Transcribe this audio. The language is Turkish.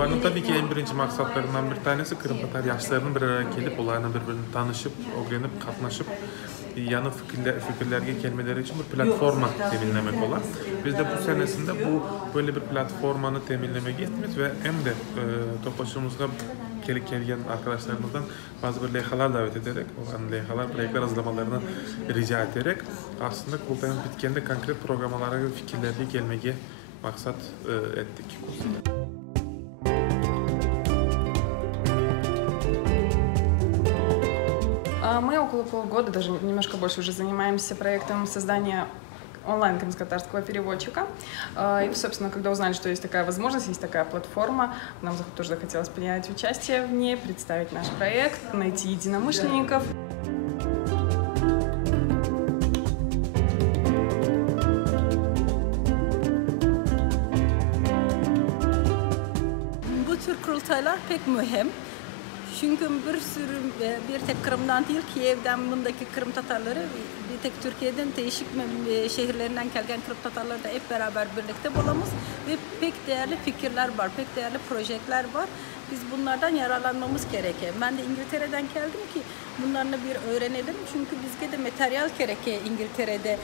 Onların tabii ki en birinci maksatlarından bir tanesi Kırım Tatar yaşlarının bir araya gelip, onlarla birbirini tanışıp, öğrenip, katlaşıp, yanı fikirlerge gelmeleri için bir platforma teminlemek olan. Biz de bu senesinde böyle bir platformanı teminlemeye gittik ve hem de topaşımızda gelgen arkadaşlarımızdan bazı bir levhalar davet ederek, olan levhalar, projeler hazırlamalarını rica ederek aslında kurultayın bitkende konkret programlara ve fikirlerle gelmeye maksat ettik. Мы около полгода, даже немножко больше, уже занимаемся проектом создания онлайн-крымско-татарского переводчика. И, собственно, когда узнали, что есть такая возможность, есть такая платформа, нам тоже захотелось принять участие в ней, представить наш проект, найти единомышленников. Bu tür kurultaylar pek mühim. Çünkü bir tek Kırım'dan değil, Kiev'den bundaki Kırım Tatarları, bir tek Türkiye'den değişik şehirlerinden gelgen Kırım Tatarları da hep beraber birlikte bulamız ve pek değerli fikirler var, pek değerli projeler var. Biz bunlardan yararlanmamız gerekiyor. Ben de İngiltere'den geldim ki bunlarla bir öğrenelim çünkü bizde de materyal gerekiyor İngiltere'de.